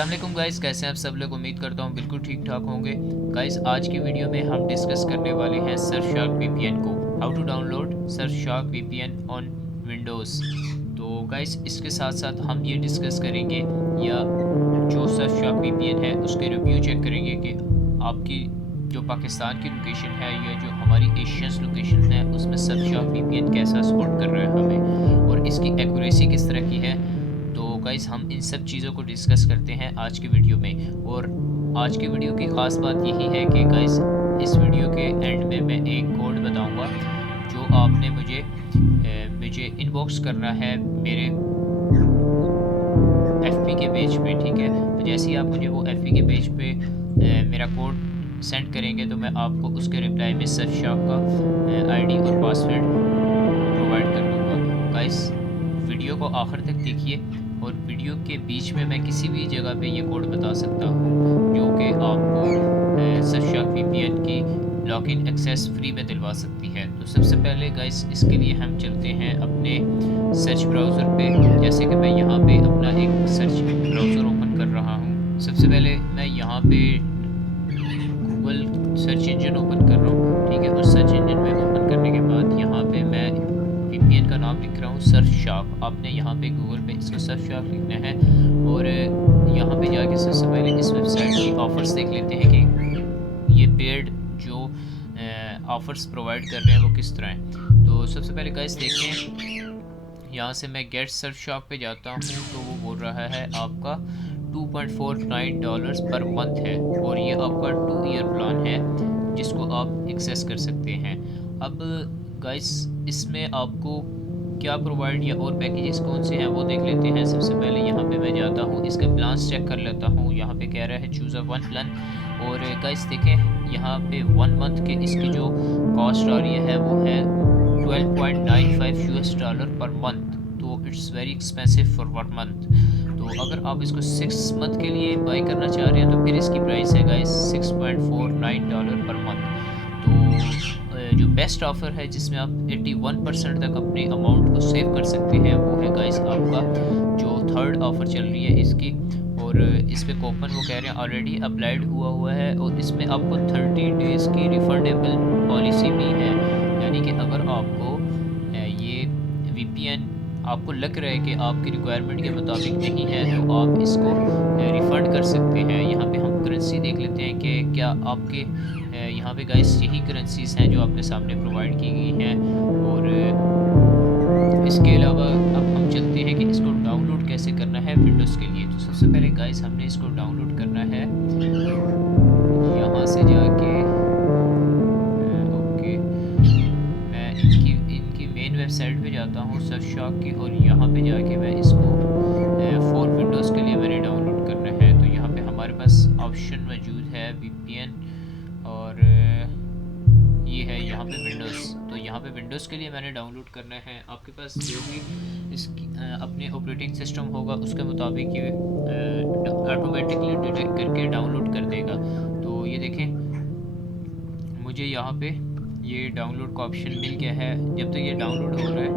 अस्सलाम वालेकुम गाइस, कैसे हैं आप सब लोग। उम्मीद करता हूँ बिल्कुल ठीक ठाक होंगे। गाइस आज की वीडियो में हम डिस्कस करने वाले हैं सरशार्क वीपीएन को, how to download Surfshark VPN on Windows. तो गाइस इसके साथ साथ हम ये डिस्कस करेंगे या जो सरशार्क वीपीएन है उसके रिव्यू चेक करेंगे कि आपकी जो पाकिस्तान की लोकेशन है या जो हमारी एशियंस लोकेशन है उसमें सरशार्क वीपीएन कैसा सपोर्ट कर रहा है हमें, और इसकी एक्यूरेसी किस तरह की है। तो गाइस हम इन सब चीज़ों को डिस्कस करते हैं आज की वीडियो में। और आज की वीडियो की ख़ास बात यही है कि गाइस इस वीडियो के एंड में मैं एक कोड बताऊंगा जो आपने मुझे इनबॉक्स करना है मेरे एफपी के पेज पे, ठीक है। तो जैसे ही आप मुझे वो एफपी के पेज पे मेरा कोड सेंड करेंगे तो मैं आपको उसके रिप्लाई में सरशार्क का आईडी और पासवर्ड प्रोवाइड कर दूँगा। गाइस वीडियो को आखिर तक देखिए, और वीडियो के बीच में मैं किसी भी जगह पे ये कोड बता सकता हूँ जो कि आपको सरशार्क वीपीएन की लॉगिन एक्सेस फ्री में दिलवा सकती है। तो सबसे पहले गाइस इसके लिए हम चलते हैं अपने सर्च ब्राउज़र पे। जैसे कि मैं यहाँ पे अपना एक सर्च ब्राउज़र ओपन कर रहा हूँ। सबसे पहले मैं यहाँ पे गूगल सर्च इंजन ओपन कर रहा हूँ, ठीक है। और सर्च इंजन में ओपन करने के बाद यहाँ पे मैं वीपीएन का नाम लिख रहा हूँ सरशार्क। आपने यहाँ पे गूगल पे इसको सरशार्क लिखना है, और यहाँ पे जाके सबसे पहले इस वेबसाइट की ऑफ़र्स देख लेते हैं कि ये पेड जो ऑफ़र्स प्रोवाइड कर रहे हैं वो किस तरह हैं। तो सबसे पहले गाइस देखें, यहाँ से मैं गेट सरशार्क पे जाता हूँ तो वो बोल रहा है आपका $2.49 पर मंथ है, और ये आपका 2 ईयर प्लान है जिसको आप एक्सेस कर सकते हैं। अब गाइस इसमें आपको क्या प्रोवाइड या और पैकेजेस कौन से हैं वो देख लेते हैं। सबसे पहले यहाँ पे मैं जाता हूँ, इसके प्लान्स चेक कर लेता हूँ। यहाँ पे कह रहा है चूज़ अ वन प्लान, और गाइस देखें यहाँ पे 1 मंथ के इसकी जो कॉस्ट आ रही है वो है $12.95 पर मंथ। तो it's very expensive for 1 month. तो अगर आप इसको 6 मंथ के लिए बाई करना चाह रहे हैं तो फिर इसकी प्राइस है गाइस $6.49 पर मंथ। तो जो बेस्ट ऑफ़र है जिसमें आप 81% तक अपने अमाउंट को सेव कर सकते हैं वो है गाइस आपका जो थर्ड ऑफ़र चल रही है इसकी। और इस पे कूपन वो कह रहे हैं ऑलरेडी अप्लाइड हुआ है, और इसमें आपको 30 डेज़ की रिफंडेबल पॉलिसी भी है। यानी कि अगर आपको ये वीपीएन आपको लग रहा है कि आपकी रिक्वायरमेंट के मुताबिक नहीं है तो आप इसको रिफ़ंड कर सकते हैं। यहाँ पे हम करेंसी देख लेते हैं कि क्या आपके यहाँ पे गाइस यही करेंसीज़ हैं जो आपके सामने प्रोवाइड की गई हैं। और इसके अलावा अब हम चलते हैं कि इसको डाउनलोड कैसे करना है विंडोज़ के लिए। तो सबसे पहले गाइस हमने इसको डाउनलोड करना है यहाँ से जाके ओके, मैं इनकी मेन वेबसाइट पे जाता हूँ सरशार्क की, और यहाँ पे जाके मैं इसको फॉर विंडोज़ के लिए मैंने डाउनलोड करना है। तो यहाँ पे हमारे पास ऑप्शन मौजूद है वीपीएन, और ये है यहाँ पे विंडोज़। तो यहाँ पे विंडोज़ के लिए मैंने डाउनलोड करना है। आपके पास जो भी इसकी अपने ऑपरेटिंग सिस्टम होगा उसके मुताबिक ये ऑटोमेटिकली डिटेक्ट करके डाउनलोड कर देगा। तो ये देखें मुझे यहाँ पे ये डाउनलोड का ऑप्शन मिल गया है। जब तक ये डाउनलोड हो रहा है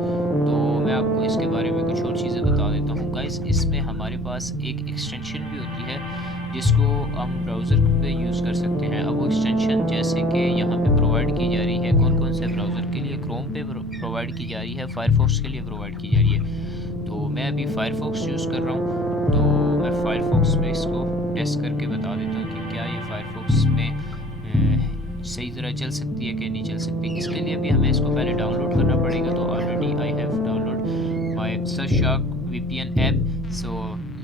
तो मैं आपको इसके बारे में कुछ और चीज़ें बता देता हूँ। गाइस इसमें हमारे पास एक एक्सटेंशन भी होती है जिसको हम ब्राउज़र पे यूज़ कर सकते हैं। अब वो एक्सटेंशन जैसे कि यहाँ पे प्रोवाइड की जा रही है कौन कौन से ब्राउज़र के लिए, क्रोम पे प्रोवाइड की जा रही है, फायरफॉक्स के लिए प्रोवाइड की जा रही है। तो मैं अभी फायरफॉक्स यूज़ कर रहा हूँ, तो मैं फायरफॉक्स में इसको टेस्ट करके बता देता हूँ कि क्या ये फायरफॉक्स में सही तरह चल सकती है कि नहीं चल सकती। इसके लिए भी हमें इसको पहले डाउनलोड करना पड़ेगा। तो already I have download my Surfshark VPN app, so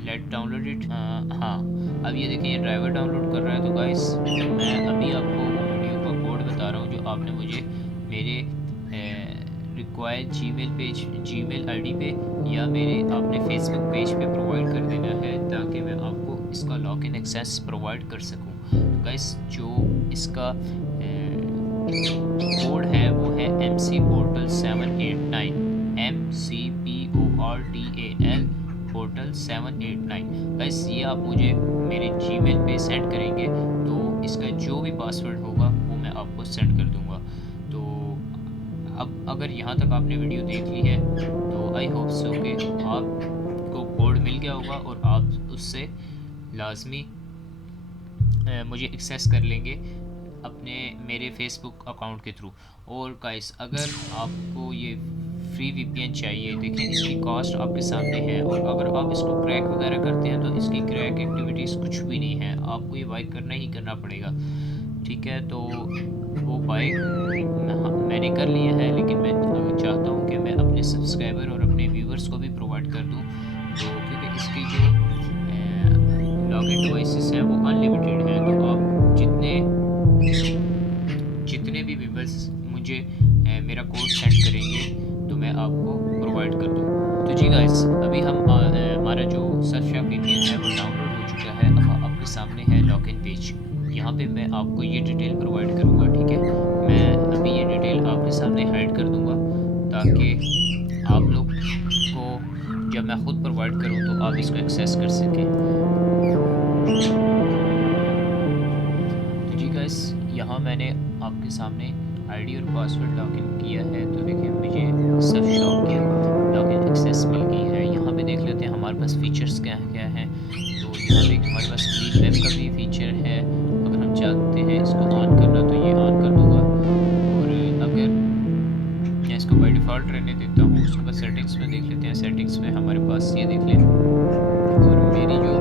let download it. हाँ, अब ये देखिए ये ड्राइवर डाउनलोड कर रहा है। तो गाइस मैं अभी आपको वीडियो का कोड बता रहा हूँ जो आपने मुझे मेरे रिक्वायर्ड जीमेल आईडी पे या मेरे अपने फेसबुक पेज पे प्रोवाइड कर देना है ताकि मैं आपको इसका लॉगिन एक्सेस प्रोवाइड कर सकूँ। तो गाइस जो इसका कोड है वो है MC Portal 789, MCPORTAL portal 789। Guys ये आप मुझे मेरे जीमेल पे सेंड करेंगे तो इसका जो भी पासवर्ड होगा वो मैं आपको सेंड कर दूंगा। तो अब अगर यहाँ तक आपने वीडियो देख ली है तो आई होप सो कि आपको कोड मिल गया होगा और आप उससे लाजमी मुझे एक्सेस कर लेंगे अपने मेरे फेसबुक अकाउंट के थ्रू। और गाइस अगर आपको ये फ्री वीपीएन चाहिए, देखें इसकी कॉस्ट आपके सामने है, और अगर आप इसको क्रैक वगैरह करते हैं तो इसकी क्रैक एक्टिविटीज़ कुछ भी नहीं है, आपको ये बाय करना ही करना पड़ेगा, ठीक है। तो वो बाय मैंने कर लिया है, लेकिन मैं चाहता हूँ कि मैं अपने सब्सक्राइबर और अपने व्यूवर्स को भी प्रोवाइड कर दूँ, तो क्योंकि इसकी जो लॉगिन डिवाइसेस हैं वो अनलिमिटेड हैं, तो आप जितने भी व्यूवर्स मुझे मेरा कोड सेंड करेंगे तो मैं आपको प्रोवाइड कर दूँ। तो जी गाइस, अभी हमारा जो सर्फशार्क वीपीएन है वो डाउनलोड हो चुका है। अब आपके सामने है लॉगिन पेज, यहाँ पे मैं आपको ये डिटेल प्रोवाइड करूँगा, ठीक है। मैं अभी ये डिटेल आपके सामने हाइड कर दूँगा ताकि आप लोग को जब मैं ख़ुद प्रोवाइड करूँ तो आप इसको एक्सेस कर सकें। तो जी गाइस, यहाँ मैंने आपके सामने आईडी और पासवर्ड लॉगिन किया है, तो देखिए मुझे सर्फशार्क की लॉगिन एक्सेस मिल गई है। यहाँ पे देख लेते हैं हमारे पास फीचर्स क्या क्या हैं। तो यहाँ पे हमारे पास क्लीन वेब का भी फीचर है, अगर हम चाहते हैं इसको ऑन करना तो ये ऑन कर दूँगा, और अगर मैं इसको बाय डिफ़ॉल्ट रहने देता हूँ। उसके बाद सेटिंग्स में देख लेते हैं, सेटिंग्स में हमारे पास ये देख लें, और मेरी जो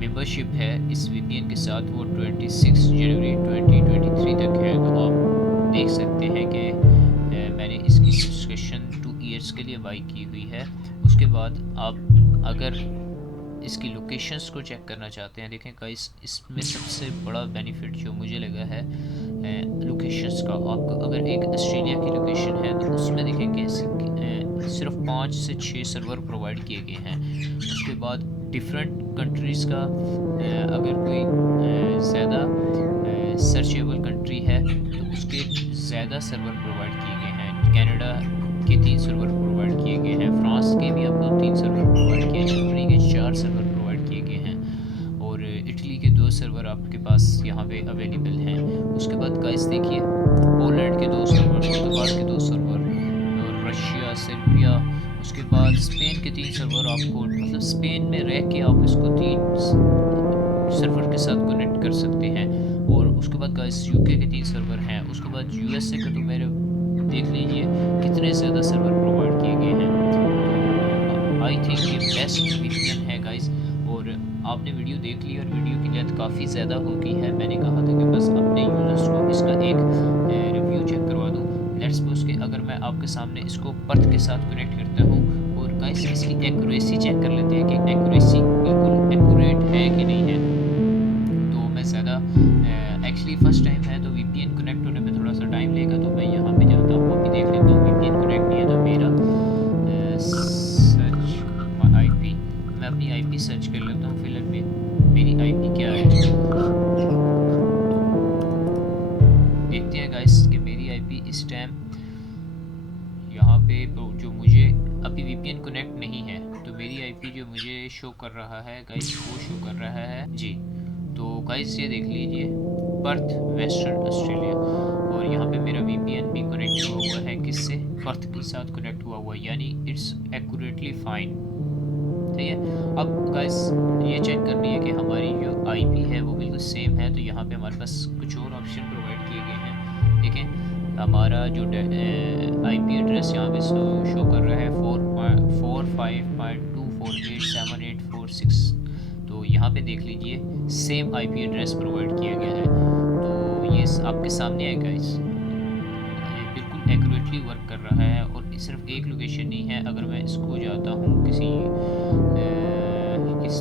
मेंबरशिप है इस वीपीएन के साथ वो 26 जनवरी 2023 तक है। तो आप देख सकते हैं कि मैंने इसकी सब्सक्रिप्शन 2 ईयर्स के लिए बाई की हुई है। उसके बाद आप अगर इसकी लोकेशंस को चेक करना चाहते हैं, देखें गाइस, इसमें सबसे बड़ा बेनिफिट जो मुझे लगा है लोकेशंस का। आपको अगर एक ऑस्ट्रेलिया की लोकेशन है तो उसमें देखें कि सिर्फ 5 से 6 सर्वर प्रोवाइड किए गए हैं। उसके बाद डिफरेंट कंट्रीज़ का अगर कोई ज़्यादा सर्चेबल कंट्री है तो उसके ज़्यादा सर्वर प्रोवाइड किए गए हैं। कनाडा के 3 सर्वर प्रोवाइड किए गए हैं, फ्रांस के भी आपको 3 सर्वर प्रोवाइड किए, जर्मनी के 4 सर्वर प्रोवाइड किए गए हैं, और इटली के 2 सर्वर आपके पास यहाँ पे अवेलेबल हैं। उसके बाद गाइस देखिए, पोलैंड के 2 सर्वर, पुर्तगाल के 2 सर्वर, और रशिया, सर्बिया, उसके बाद स्पेन के 3 सर्वर। आपको मतलब स्पेन में रह के आप इसको 3 सर्वर के साथ कनेक्ट कर सकते हैं। और उसके बाद गाइस यूके के 3 सर्वर हैं। उसके बाद यूएसए के तो मेरे देख लीजिए कितने ज़्यादा सर्वर प्रोवाइड किए गए हैं। आई थिंक ये बेस्ट वीपीएन है गाइस। और आपने वीडियो देख ली और वीडियो की लेंथ काफ़ी ज़्यादा हो गई है। मैंने कहा था कि बस अपने यूज़र्स को इसका एक रिव्यू चेक करवा दूँ। लेट्स सपोज कि अगर मैं आपके सामने इसको पर्थ के साथ कनेक्ट करता हूँ, और गाइस इसकी एक्यूरेसी चेक कर लेते हैं कि एक्यूरेसी बिल्कुल एक्यूरेट है कि नहीं है। तो मैं ज़्यादा एक्चुअली फर्स्ट टाइम है तो वीपीएन कनेक्ट होने में थोड़ा सा टाइम लेगा, तो मैं यहाँ पे जाता हूँ, अभी देख लेता हूँ वीपीएन कनेक्ट नहीं है तो मेरा सर्च आईपी, मैं अपनी आईपी सर्च कर लेता हूँ। फिलहाल में मेरी आईपी क्या है, देखते हैं गाइस कि मेरी आईपी इस टाइम यहाँ पे जो मुझे अभी वीपीएन कनेक्ट नहीं है, तो मेरी आईपी जो मुझे शो कर रहा है गाइस वो शो कर रहा है जी। तो गाइस ये देख लीजिए, पर्थ वेस्टर्न ऑस्ट्रेलिया, और यहाँ पे मेरा वीपीएन भी कनेक्ट हुआ है किससे, पर्थ के साथ कनेक्ट हुआ है, यानी इट्स एक्यूरेटली फाइन, ठीक है। अब गाइस ये चेक करनी है कि हमारी जो आईपी है वो बिल्कुल सेम है। तो यहाँ पे हमारे पास कुछ और ऑप्शन प्रोवाइड किए गए हैं। देखें हमारा जो आईपी एड्रेस यहाँ पे शो कर रहा है 4.5.2487846। तो यहाँ पे देख लीजिए सेम आईपी एड्रेस प्रोवाइड किया गया है। तो ये आपके सामने है गाइस, ये बिल्कुल एक्यूरेटली वर्क कर रहा है, और सिर्फ एक लोकेशन नहीं है। अगर मैं इसको जाता हूँ किसी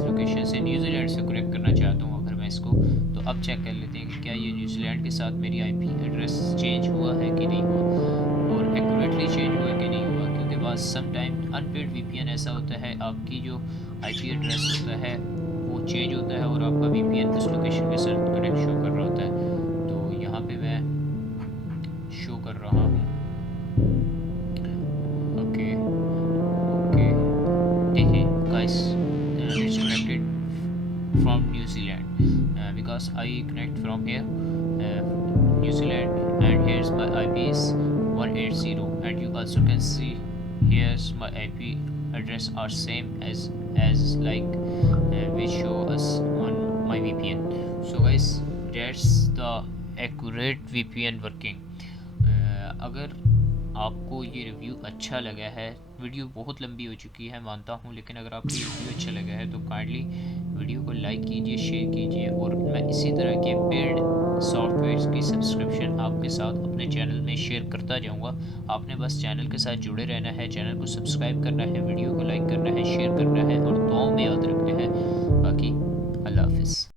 लोकेशन से, न्यूजीलैंड से कनेक्ट करना चाहता हूँ अगर मैं इसको, तो अब चेक कर लेते हैं कि क्या ये न्यूजीलैंड के साथ मेरी आईपी एड्रेस चेंज हुआ है कि नहीं हुआ, और एक्यूरेटली चेंज हुआ कि नहीं हुआ। क्योंकि बाद सम टाइम अनपेड वीपीएन ऐसा होता है, आपकी जो आईपी एड्रेस होता है वो चेंज होता है और आपका वीपीएन उस लोकेशन के साथ कनेक्ट शो कर रहा होता है। तो यहाँ पे मैं शो कर रहा हूँ, ओके ओके, देखिए guys it's connected from New Zealand because I connect from here New Zealand, and here's my IP is 180, and you also can see here's my IP address are same as like which show us on my VPN. So guys, that's the accurate VPN working. अगर आपको ये review अच्छा लगा है, video बहुत लंबी हो चुकी है मानता हूँ, लेकिन अगर आपको ये रिव्यू अच्छा लगा है तो काइंडली वीडियो को लाइक कीजिए, शेयर कीजिए, और मैं इसी तरह के पेड सॉफ्टवेयर की सब्सक्रिप्शन आपके साथ अपने चैनल में शेयर करता जाऊँगा। आपने बस चैनल के साथ जुड़े रहना है, चैनल को सब्सक्राइब करना है, वीडियो को लाइक करना है, शेयर करना है और दुआओं में याद रखना है। बाकी अल्लाह हाफिज़।